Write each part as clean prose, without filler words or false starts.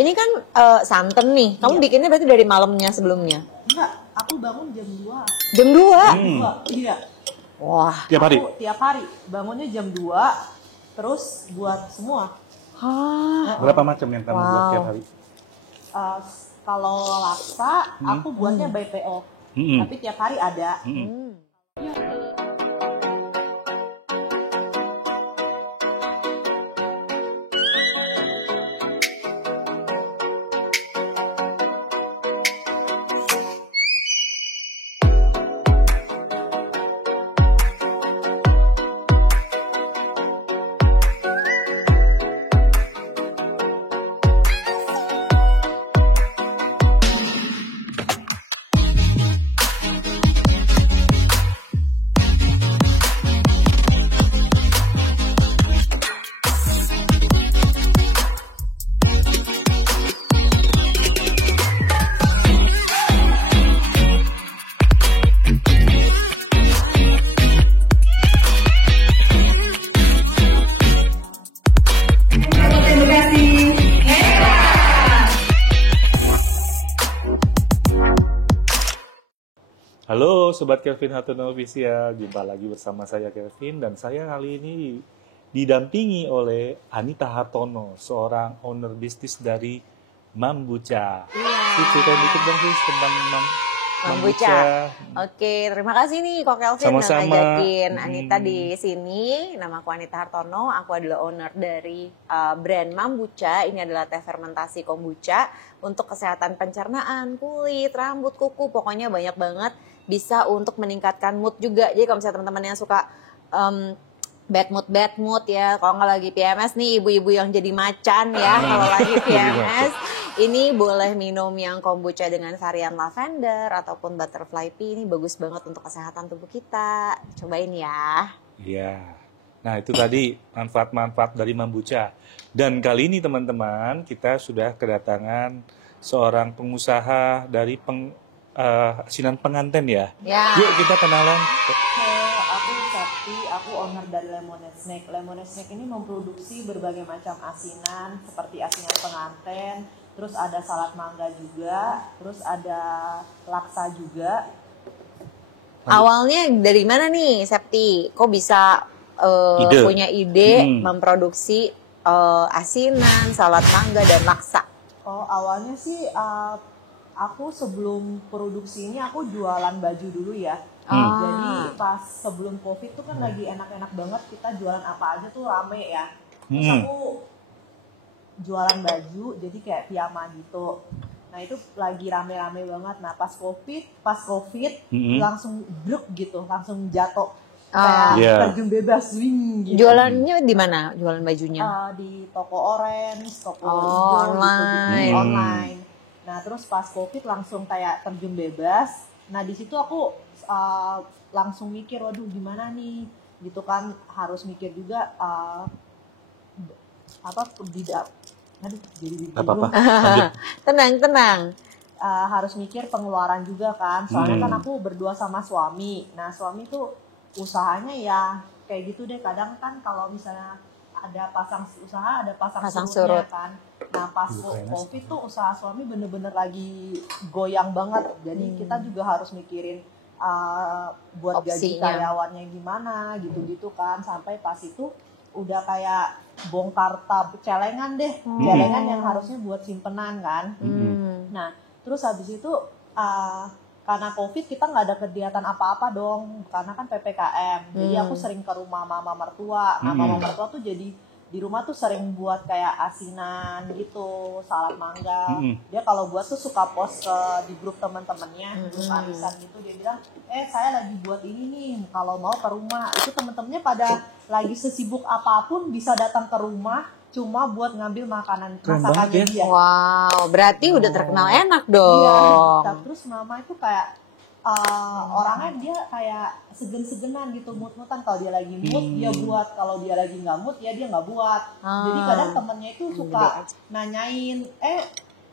Ini kan santan nih. Kamu bikinnya berarti dari malamnya sebelumnya? Enggak, aku bangun jam 2. Jam 2? Iya. Wah. Tiap hari? Tiap hari. Bangunnya jam 2, terus buat semua. Berapa macam yang kamu buat tiap hari? Kalau laksa, aku buatnya by PO. Tapi tiap hari ada. Halo Sobat Kelvin Hartono Official, jumpa lagi bersama saya Kelvin dan saya kali ini didampingi oleh Anita Hartono, seorang owner bisnis dari Mambucha. Ceritain dikit dong sih tentang Mambucha. Oke, terima kasih nih Kok Kelvin udah ngajakin Anita di sini. Nama aku Anita Hartono, aku adalah owner dari brand Mambucha. Ini adalah teh fermentasi kombucha untuk kesehatan pencernaan, kulit, rambut, kuku, pokoknya banyak banget. Bisa untuk meningkatkan mood juga. Jadi kalau misalnya teman-teman yang suka bad mood ya, kalau nggak lagi PMS nih, ibu-ibu yang jadi macan ya, kalau lagi PMS, ini boleh minum yang kombucha dengan varian lavender ataupun butterfly pea. Ini bagus banget untuk kesehatan tubuh kita. Cobain ya. Iya. Nah itu tadi manfaat-manfaat dari Mambucha. Dan kali ini teman-teman, kita sudah kedatangan seorang pengusaha dari asinan pengantin ya. Yuk kita kenalan. Aku Septi, aku owner dari Lemonade Snack. Lemonade Snack ini memproduksi berbagai macam asinan, seperti asinan pengantin, terus ada salad mangga juga, terus ada laksa juga. Awalnya dari mana nih Septi? Kok bisa punya ide memproduksi asinan, salad mangga, dan laksa? Oh, awalnya sih aku sebelum produksi ini aku jualan baju dulu ya. Jadi pas sebelum COVID tuh kan lagi enak-enak banget, kita jualan apa aja tuh rame ya. Terus aku jualan baju, jadi kayak piyama gitu. Nah itu lagi rame-rame banget. Nah pas COVID langsung bruk gitu, langsung jatuh. Kayak terjun bebas, swing gitu. Jualannya di mana? Jualan bajunya? Di toko orange, toko online. Gitu, online. Nah terus pas COVID langsung kayak terjun bebas. Nah di situ aku langsung mikir, waduh gimana nih, gitu kan, harus mikir juga Tenang. Harus mikir pengeluaran juga kan, soalnya kan aku berdua sama suami. Nah suami tuh usahanya ya kayak gitu deh, kadang kan kalau misalnya ada pasang usaha, ada pasang surutnya kan. Nah pas COVID tuh usaha suami bener-bener lagi goyang banget. Jadi kita juga harus mikirin buat gaji karyawannya gimana gitu-gitu kan. Sampai pas itu udah kayak bongkar celengan deh. Celengan yang harusnya buat simpenan kan. Nah terus habis itu karena COVID kita nggak ada kegiatan apa-apa dong, karena kan PPKM. Jadi aku sering ke rumah mama mertua. Nah mama mertua tuh jadi di rumah tuh sering buat kayak asinan gitu, salad mangga. Dia kalau buat tuh suka post di grup teman-temannya, grup arisan gitu. Dia bilang, saya lagi buat ini nih, kalau mau ke rumah. Itu teman-temannya pada lagi sesibuk apapun bisa datang ke rumah cuma buat ngambil makanan masakannya dia. Wow, berarti udah terkenal enak dong. Iya, terus mama itu kayak orangnya dia kayak segen-segenan gitu, mood-moodan. Kalau dia lagi mood dia buat, kalau dia lagi nggak mood ya dia nggak buat. Jadi kadang temennya itu suka nanyain,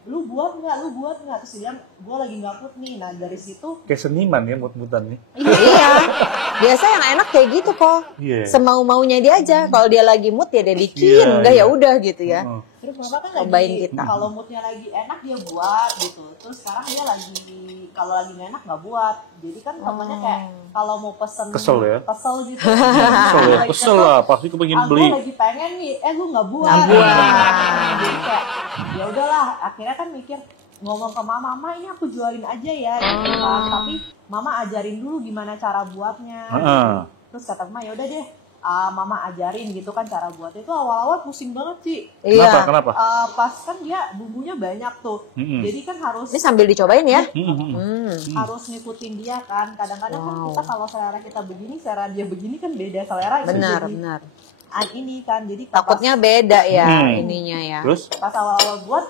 lu buat nggak, terus dia bilang gue lagi nggak mood nih. Nah dari situ kayak seniman ya mood-moodan nih. Iya, biasa yang enak kayak gitu kok. Semau-maunya dia aja. Kalau dia lagi mood ya dia bikin, enggak ya udah gitu ya. Terus Mama kan cobain lagi kita. kalau moodnya lagi enak dia buat gitu. Terus sekarang dia lagi kalau lagi nggak enak nggak buat. Jadi kan temennya kayak kalau mau pesen Kesel ya? Kesel gitu. Kesel lah, pasti kepengin Aku beli. lagi pengen nih, lu nggak buat. Nggak buat. Jadi kayak ya udahlah. Akhirnya kan mikir ngomong ke mama ini aku jualin aja ya gitu kan. Tapi mama ajarin dulu gimana cara buatnya. Gitu. Terus kata mama ya udah deh, mama ajarin gitu kan cara buatnya. Itu awal-awal pusing banget sih. Iya. Kenapa? Pas kan dia bumbunya banyak tuh. Jadi kan harus Ini sambil dicobain ya. harus ngikutin dia kan. Kadang-kadang kan kita kalau selera kita begini, selera dia begini kan beda selera. Benar. Ini kan jadi Takutnya beda ya ininya ya. Terus? pas awal-awal buat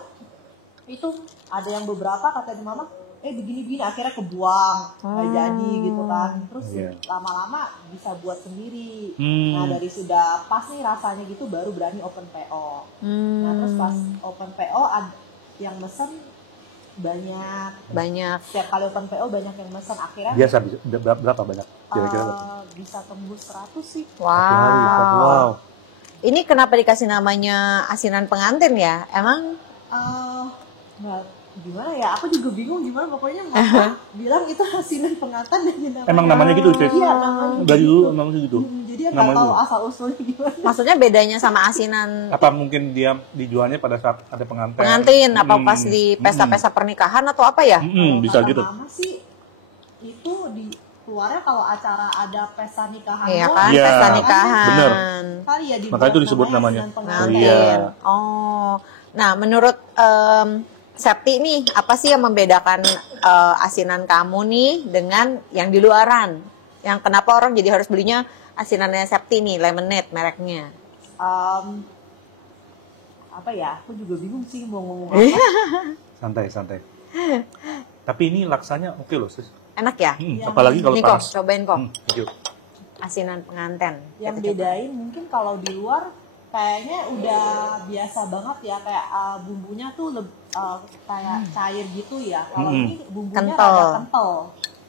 itu ada yang beberapa kata di mama begini-begini akhirnya kebuang nggak jadi gitu kan. Terus lama-lama bisa buat sendiri. Nah dari sudah pas nih rasanya gitu baru berani open PO. Nah terus pas open PO yang mesen banyak. Setiap kali open PO banyak yang mesen. Akhirnya Biasa berapa banyak kira-kira? Bisa tembus 100 sih. Wow. Ini kenapa dikasih namanya asinan pengantin ya? Emang Gimana ya? Aku juga bingung gimana. Pokoknya mama bilang itu asinan pengantin dan Emang namanya gitu, Cis? Iya, namanya dari dulu namanya gitu. Jadi nggak tahu asal usulnya gimana. Maksudnya bedanya sama asinan Apa mungkin dia dijualnya pada saat ada pengantin? pengantin? Apa pas di pesta-pesta pernikahan atau apa ya? Bisa gitu. Mama sih itu keluarnya kalau acara ada pesta nikahan. Iya kan, Iya, pesta nikahan. bener. Kali ya Makanya itu disebut namanya. asinan Pengantin. Iya. Oh, nah menurut Septi nih, apa sih yang membedakan asinan kamu nih dengan yang di luaran? Yang kenapa orang jadi harus belinya asinannya Septi nih, lemonade mereknya? Apa ya? Aku juga bingung sih mau ngomong apa. Santai. Tapi ini laksanya oke loh, Sis. Enak ya? Apalagi kalau Nih kok, panas. cobain kok. Thank you. Asinan pengantin. Yang Kita coba. bedain mungkin kalau di luar kayaknya udah biasa banget ya, kayak bumbunya tuh kayak cair gitu ya. Kalau ini bumbunya Kental. rada kental.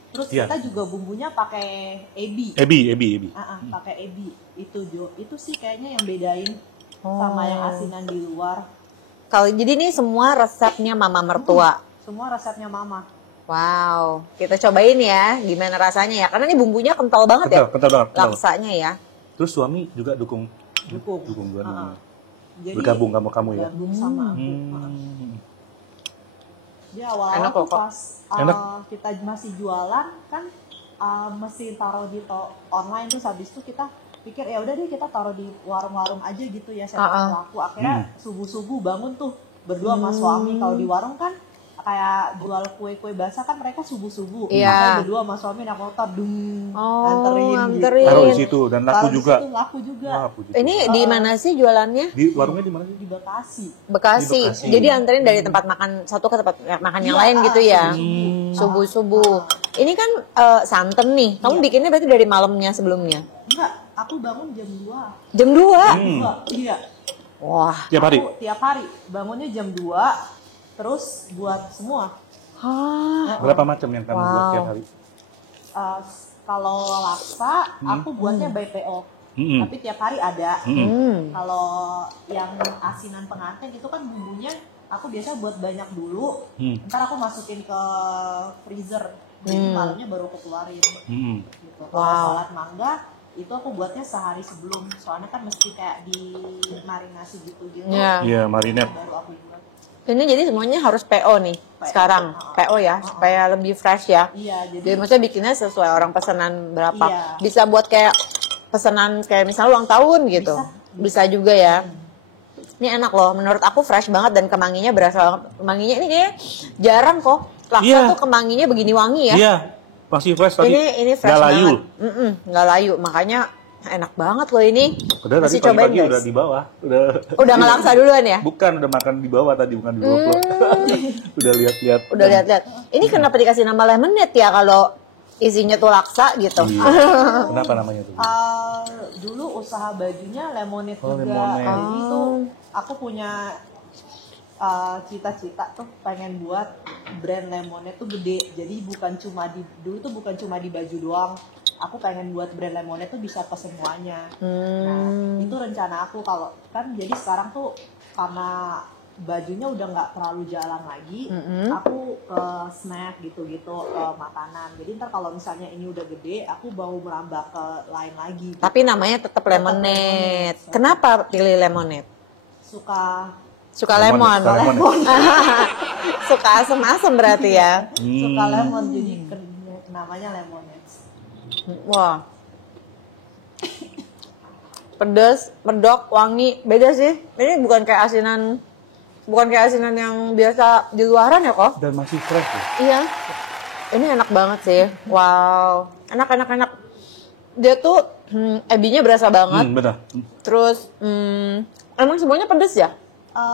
Terus Iya. kita juga bumbunya pakai ebi. Ebi. Pakai ebi. Itu sih kayaknya yang bedain sama yang asinan di luar. Kalau jadi nih semua resepnya mama mertua. Semua resepnya mama. Wow, kita cobain ya, gimana rasanya ya? Karena ini bumbunya kental banget ya. Kental banget. Laksanya ya. Terus suami juga dukung juga. Jadi Bergabung sama kamu ya. gabung sama aku. Dia awal-awal Enak tuh kok. pas kita masih jualan kan mesti taruh di online, terus habis itu kita pikir ya udah deh kita taruh di warung-warung aja gitu ya, siapa laku. Akhirnya subuh-subuh bangun tuh berdua sama suami. Kalau di warung kan kayak jual kue-kue basah kan mereka subuh-subuh. Iya. Makanya berdua sama suami naik motor nganterin. Taruh di situ dan laku Taruh di juga. situ, laku juga. Ini di mana sih jualannya? Di warungnya di mana sih? Di Bekasi. Bekasi. Di Bekasi. Jadi anterin dari tempat makan satu ke tempat makan yang lain gitu ya. Subuh-subuh. Ini kan santan nih. Kamu bikinnya berarti dari malamnya sebelumnya? Enggak, aku bangun jam 2. Jam 2? Iya. Wah. Tiap hari. Aku tiap hari bangunnya jam 2. Terus buat semua. Berapa macam yang kamu buat tiap hari? Kalau laksa, aku buatnya by PO. Tapi tiap hari ada. Kalau yang asinan pengantin itu kan bumbunya, aku biasa buat banyak dulu. Ntar aku masukin ke freezer. Jadi malamnya baru aku keluarin. Gitu. Kalau salad mangga, itu aku buatnya sehari sebelum. Soalnya kan mesti kayak di marinasi gitu-gitu. Iya, marinate. Baru aku buat. Ini jadi semuanya harus PO nih sekarang. PO ya, supaya lebih fresh ya. Iya, Jadi maksudnya bikinnya sesuai orang pesanan berapa. Iya. Bisa buat kayak pesanan kayak misalnya ulang tahun gitu. Bisa juga ya. Ini enak loh, menurut aku fresh banget dan kemanginya berasa banget. Kemanginya ini kayaknya jarang kok. Laksa tuh kemanginya begini wangi ya. Iya, masih fresh tadi. Ini fresh Nggak layu. banget. Nggak layu, makanya enak banget loh ini. Padahal tadi Mesti cobain pagi-pagi guys. udah di bawah. Udah ngelaksa duluan ya? Bukan, udah makan di bawah tadi, bukan di bawah. Udah lihat-lihat. Udah lihat-lihat. Ini kenapa dikasih nama lemonade ya kalau isinya tuh laksa gitu? Iya. Kenapa namanya tuh? Dulu usaha bajunya lemonade juga. Lemonade. Jadi tuh aku punya cita-cita tuh pengen buat brand lemonade tuh gede. Jadi dulu tuh bukan cuma di baju doang. Aku pengen buat brand lemonade tuh bisa ke semuanya. Nah, itu rencana aku kalau kan jadi sekarang tuh karena bajunya udah nggak terlalu jalan lagi, aku ke snack gitu-gitu, ke makanan. Jadi ntar kalau misalnya ini udah gede, aku mau merambah ke lain lagi. Gitu. Tapi namanya tetap lemonade. Kenapa pilih lemonade? Suka lemon. Suka asem-asem berarti ya. Suka lemon, jadi namanya lemonade. Wah. Pedas, medok, wangi. Beda sih. Ini bukan kayak asinan yang biasa di luaran ya kok. Dan masih fresh ya? Iya. Ini enak banget sih. Wow. Enak. Dia tuh ebinya berasa banget. Benar. Terus emang semuanya pedes ya?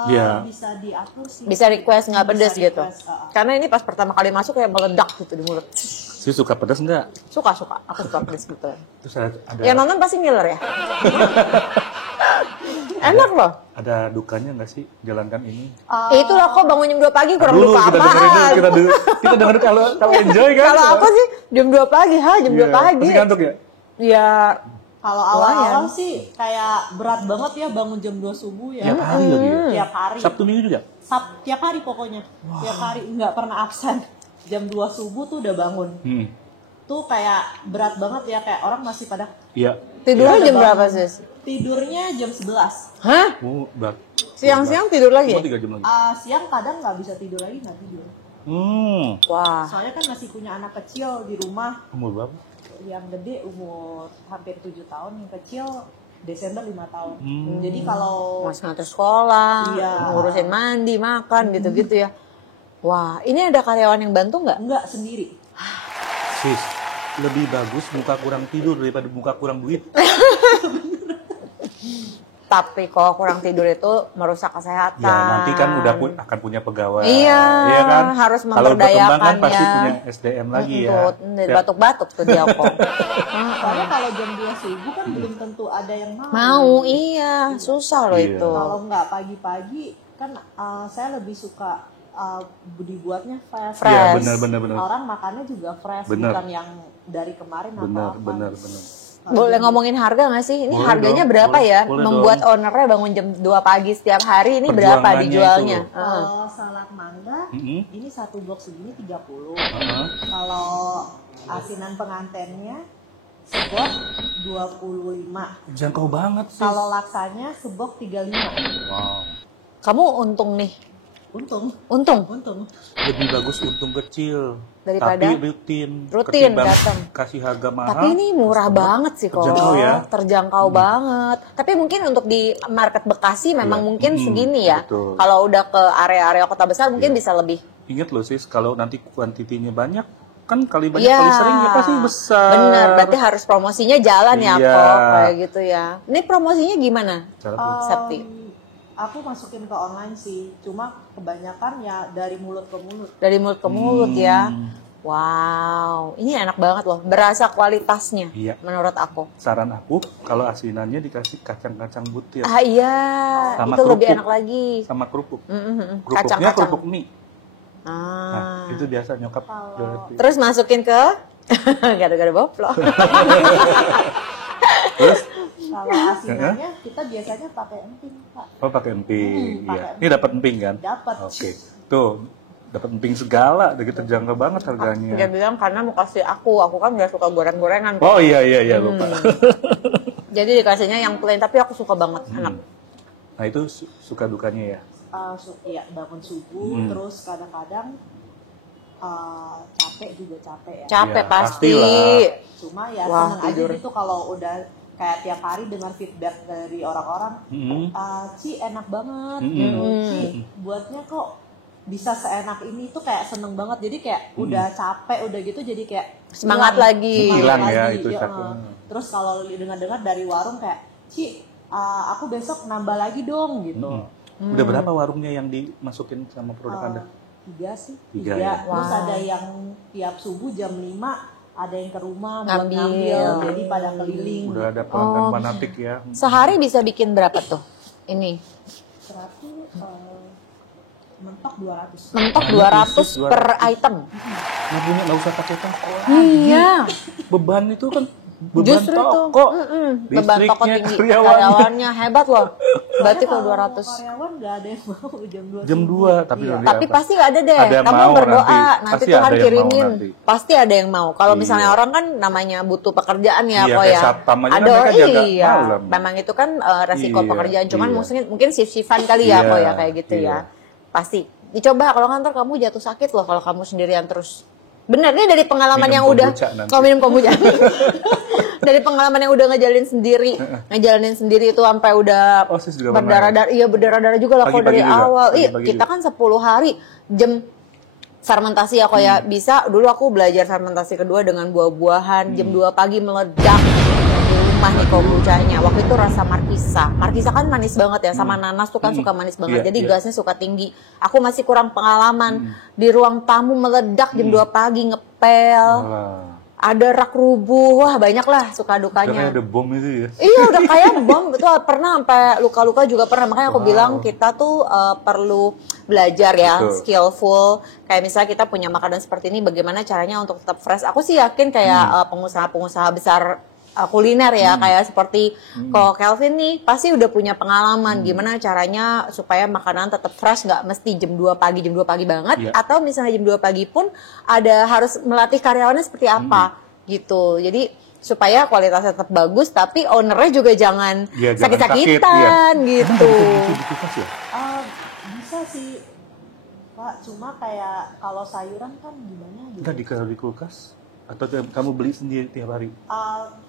Iya. Bisa diatur sih. Bisa request nggak pedes gitu. Request, Karena ini pas pertama kali masuk kayak meledak gitu di mulut. Si suka pedas nggak? Suka. Aku suka pedes gitu. Terus ada Ya nonton pasti ngiler ya. Enak loh. ada dukanya nggak sih jalankan ini? Itu lah kok bangun jam 2 pagi kurang Dulu lupa kita dengerin apaan. dulu, kita dengerin kalau enjoy kan? Kalau aku sih jam 2 pagi, jam 2 pagi. Masih ngantuk ya? Ya, Kalau awal-awal sih kayak berat banget ya bangun jam 2 subuh ya. Tiap hari lagi ya? Tiap hari. Sabtu Minggu juga? Tiap hari pokoknya. Tiap hari nggak pernah absen. Jam 2 subuh tuh udah bangun. Tuh kayak berat banget ya, kayak orang masih pada Iya. tidurnya Udah jam berapa bangun. sis? Tidurnya jam 11. Hah? Berat. Siang-siang tidur lagi? Cuma 3 jam lagi. Siang kadang nggak bisa tidur lagi, nggak tidur. Wah. Soalnya kan masih punya anak kecil di rumah. Umur berapa? Yang gede umur hampir 7 tahun, yang kecil Desember 5 tahun. Jadi kalau Masih nganter sekolah, Iya. ngurusin mandi, makan, gitu-gitu ya. Wah, ini ada karyawan yang bantu nggak? nggak sendiri. Sis, lebih bagus muka kurang tidur daripada muka kurang duit. Tapi kalau kurang tidur itu merusak kesehatan. Ya, nanti kan akan punya pegawai. Iya, kan? harus Kalau berkembang kan memberdayakan pasti ya. punya SDM lagi ya. Batuk-batuk tuh dia kok. Soalnya kalau jam 2 subuh kan belum tentu ada yang mau. Mau, iya. Susah loh Iya. itu. Kalau nggak pagi-pagi kan saya lebih suka dibuatnya fresh. Fresh. Iya, benar. Orang makannya juga fresh, Bener. bukan yang dari kemarin apa-apa. Benar. Boleh ngomongin harga nggak sih? Ini Boleh harganya dong, berapa boleh, ya? boleh Membuat dong. ownernya bangun jam 2 pagi setiap hari, ini berapa Perjuangannya dijualnya? itu. Kalau salad mangga, ini satu box segini 30. Kalau asinan pengantennya sebok 25. Jangkau banget sih. Kalau laksanya sebok 35. Wow. Kamu untung nih. Untung. Lebih bagus untung kecil. Daripada tapi rutin ketimbang datang. kasih harga mahal. Tapi ini murah banget sih kok. Terjangkau ya? Terjangkau banget. Tapi mungkin untuk di market Bekasi memang Iya. mungkin segini ya. Betul. Kalau udah ke area-area kota besar mungkin Iya. bisa lebih. Ingat loh sis, kalau nanti kuantitinya banyak, kan kali banyak Iya. kali sering ya pasti besar. Bener, berarti harus promosinya jalan ya Iya. kok. Kayak gitu ya. Ini promosinya gimana? Septi? Aku masukin ke online sih, cuma kebanyakan ya dari mulut ke mulut. Dari mulut ke mulut ya. Wow, ini enak banget loh. Berasa kualitasnya Iya. menurut aku. Saran aku, kalau asinannya dikasih kacang-kacang butir Ah iya, Sama itu lebih kerupuk. enak lagi. sama kerupuk. Kerupuknya Kacang-kacang. kerupuk mie. Ah. Nah, itu biasa nyokap jual. Terus masukin ke gado-gado boplok. Terus, Kalau asinannya kita biasanya pakai emping, Pak. pakai emping. pakai Iya. emping. Ini dapat emping kan? Dapat. Oke. Tuh, dapat emping segala, udah terjangkau banget harganya. Dia bilang karena mau kasih aku kan nggak suka goreng-gorengan. Oh iya lupa. Jadi dikasihnya yang plain, tapi aku suka banget, enak. Nah, itu suka dukanya ya. Iya, bangun subuh, terus kadang-kadang capek ya. Capek Iya, pasti. pastilah. Cuma ya Wah, seneng aja tidur. gitu kalau udah kayak tiap hari dengar feedback dari orang-orang, Ci enak banget, gitu. Ci buatnya kok bisa seenak ini, tuh kayak seneng banget. Jadi kayak udah capek, udah gitu jadi kayak Semangat lagi. Hilang ya itu ya, satu. Terus kalau dengar-dengar dari warung kayak, Ci aku besok nambah lagi dong gitu. Udah berapa warungnya yang dimasukin sama produk Anda? 3 sih. Tiga ya? Terus Wow. ada yang tiap subuh jam 5 ada yang ke rumah buat Ngambil. ngambil, jadi pada keliling. Udah ada pelanggan fanatik ya. Sehari bisa bikin berapa tuh? Ini 100 mentok 200. mentok Nah, 200 khusus per 200. item. Nggak usah pakai toko. Iya. Beban itu kan beban Justru itu. toko. Beban toko Listriknya, tinggi. karyawannya. Karyawannya hebat loh. Berarti kalau 200. Karyawan nggak ada yang mau jam 2 Jam 2 tapi Iya. Tapi pasti ada deh. Ada yang Kamu mau berdoa, nanti. nanti Pasti Tuhan ada yang mau kirimin. nanti. Pasti ada yang mau. Kalau misalnya Iya. orang kan namanya butuh pekerjaan ya, Iya, kok kayak ya. satpam aja kan Ada mereka jaga iya. malam. Memang itu kan resiko Iya, pekerjaan. Cuman iya. mungkin shift-shiftan kali ya, Iya, kok ya kayak gitu iya. ya. Pasti. Dicoba kalau kantor kamu jatuh sakit loh kalau kamu sendirian terus. Bener nih dari pengalaman Minum yang udah kombucha nanti. kalau minum kombucha. Dari pengalaman yang udah ngejalanin sendiri itu sampai udah Oh, sis juga pernah ya? berdarah-darah, iya berdarah-darah juga lah kok Pagi-pagi dari juga? awal. Iya, Pagi-pagi kita juga? kan 10 hari jam fermentasi ya kok ya. Bisa dulu aku belajar fermentasi kedua dengan buah-buahan, jam 2 pagi meledak di rumah nih kombuchanya. Waktu itu rasa markisa. Markisa kan manis banget ya, sama nanas tuh kan suka manis banget. Iya, Jadi iya. gasnya suka tinggi. Aku masih kurang pengalaman. Di ruang tamu meledak jam 2 pagi ngepel. Alah. Ada rak rubuh, wah banyak lah suka Udah dukanya. kayak ada bom itu ya. Iya udah kayak bom, betul pernah sampai luka-luka juga pernah. Makanya aku bilang kita tuh perlu belajar ya, Betul. skillful. Kayak misalnya kita punya makanan seperti ini, bagaimana caranya untuk tetap fresh. Aku sih yakin kayak pengusaha-pengusaha besar kuliner ya, kayak seperti kok Kelvin nih pasti udah punya pengalaman gimana caranya supaya makanan tetap fresh, nggak mesti jam 2 pagi banget, Iya. atau misalnya jam 2 pagi pun ada harus melatih karyawannya seperti apa gitu. Jadi supaya kualitasnya tetap bagus tapi ownernya juga jangan Iya, jangan sakit-sakitan gitu. Di kulkas ya? bisa sih Pak, cuma kayak kalau sayuran kan gimana gitu. Enggak ditaruh di kulkas? Atau kamu beli sendiri tiap hari?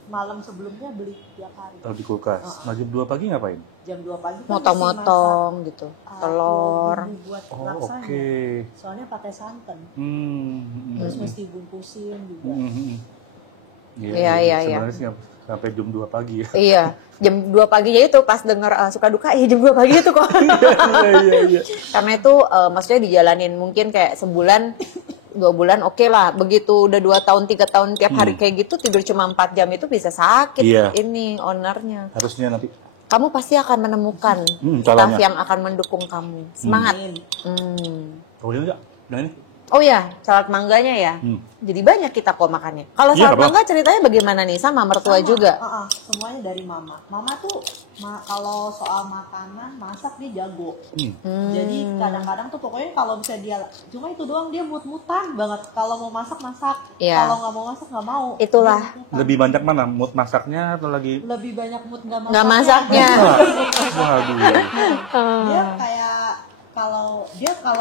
Malam sebelumnya beli tiap hari. Taruh di kulkas. Nah, jam 2 pagi ngapain? Jam 2 pagi kan Motong-motong gitu. mesti masak, Telur. bumbu buat Oh, laksanya. oke. Soalnya pakai santan. Hmm. Terus mesti bungkusin juga. Iya. Sebenarnya sih sampai jam 2 pagi ya. Iya, jam 2 paginya itu pas denger suka duka ya jam 2 pagi itu kok. Iya. Karena itu maksudnya dijalanin mungkin kayak sebulan 2 bulan oke lah. Begitu udah 2 tahun 3 tahun tiap hari kayak gitu tidur cuma 4 jam itu bisa sakit Iya. ini ownernya. Harusnya nanti. Kamu pasti akan menemukan staff caranya. yang akan mendukung kamu. Semangat. Oh iya enggak? Nah ini. Oh ya, salad mangganya ya. Jadi banyak kita kok makannya. Kalau Iya, salad apa? mangga ceritanya bagaimana nih? Sama mertua juga. Semuanya dari mama. Mama tuh kalau soal makanan masak dia jago. Jadi kadang-kadang tuh pokoknya kalau bisa dia cuma itu doang dia mut-mutan banget. Kalau mau masak masak. Iya. Kalau nggak mau masak nggak mau. Itulah. Dia mut-mutan. Lebih banyak mana? Mood masaknya atau lagi? Lebih banyak mood nggak masak. Nggak masaknya. Waduh. Dia kayak kalau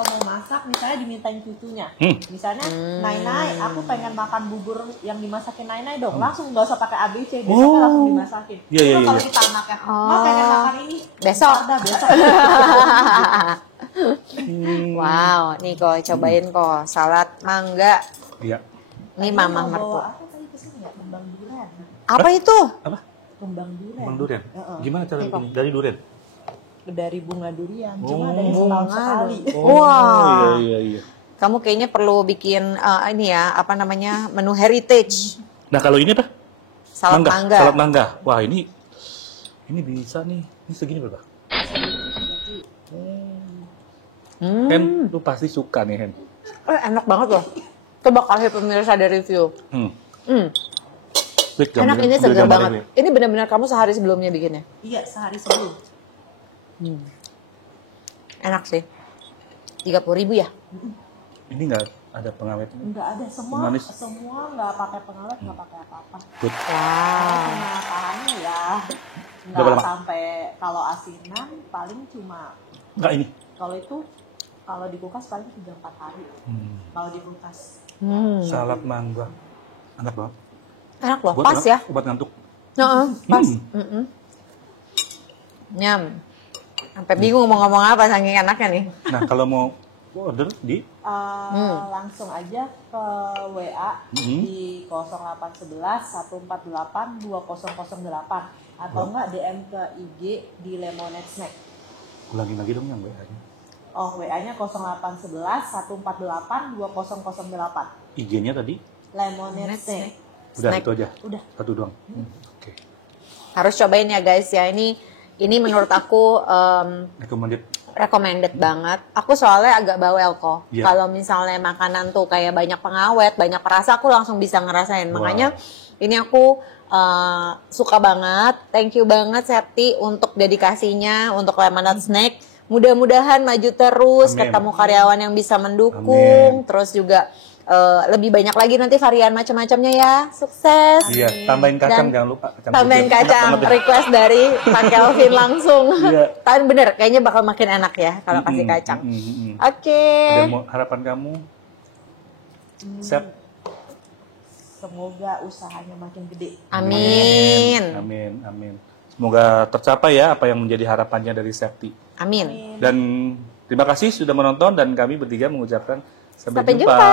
mau masak misalnya dimintain cucunya, misalnya Nai, aku pengen makan bubur yang dimasakin Nai dong, langsung nggak usah pakai ABC, besoknya langsung dimasakin. Iya, Cuma kalau iya. kita anaknya, Ma pengen makan ini Besok. Ada besok. Wow, nih kok cobain kok salad mangga. Iya. Ini Tadi mama mau bawa mertua. apa tadi pesan ya? Kembang durian. Apa itu? Apa? Kembang durian. Kembang durian. Heeh. Gimana cara bikinnya? Dari durian? Dari bunga durian, cuma Oh, dari setahun sekali. Wah. Iya. Kamu kayaknya perlu bikin ini ya, apa namanya, menu heritage. Nah kalau ini apa? Salad mangga. Salad mangga. Wah ini bisa nih. Ini segini berapa? Hen, lu pasti suka nih Hen. Enak banget loh. Coba kasih pemirsa ada review. Wait, Enak, ini segar banget. Ini benar-benar kamu sehari sebelumnya bikinnya. Iya, sehari sebelum. Enak sih. 30.000 ya? Ini nggak ada pengawetnya. Enggak ada semua, Manis. semua nggak pakai pengawet, nggak pakai apa-apa. Good. Wow. Penampakannya ya Berapa nggak lama? sampai kalau asinan paling cuma Nggak ini. kalau itu kalau di kulkas paling 3-4 hari. Kalau di kulkas. Salad mangga. Enak banget. Enak loh, pas ya. Obat ngantuk. Pas. Nyam. Sampai bingung mau ngomong apa saking enaknya nih. Nah kalau mau order di Langsung aja ke WA di 0811 148 2008 atau enggak DM ke IG di Lemonade Snack. ulangin lagi dong yang WA-nya. Oh, WA-nya 0811 148 2008. IG-nya tadi Lemonade Snack. udah Snack. itu aja. Udah. Satu doang. Oke. Harus cobain ya guys ya. Ini menurut aku recommended banget. Aku soalnya agak bawel kok. Iya. Kalau misalnya makanan tuh kayak banyak pengawet, banyak perasa, aku langsung bisa ngerasain. Wow. Makanya Ini aku suka banget. Thank you banget Septi untuk dedikasinya untuk Lemonade Snack. Mudah-mudahan maju terus, Amin. ketemu karyawan yang bisa mendukung, Amin. terus juga lebih banyak lagi nanti varian macam-macamnya ya. Sukses. Iya, tambahin kacang, Dan jangan lupa. Kacang tambahin putih. kacang, Enak banget ya. request dari Pak Kelvin langsung. Iya. Tapi bener, kayaknya bakal makin enak ya kalau kasih kacang. Oke. Ada harapan kamu? Sep? Semoga usahanya makin gede. Amin. Amin, amin. Semoga tercapai ya apa yang menjadi harapannya dari Septi. Amin. Dan terima kasih sudah menonton dan kami bertiga mengucapkan sampai Sampai jumpa. jumpa.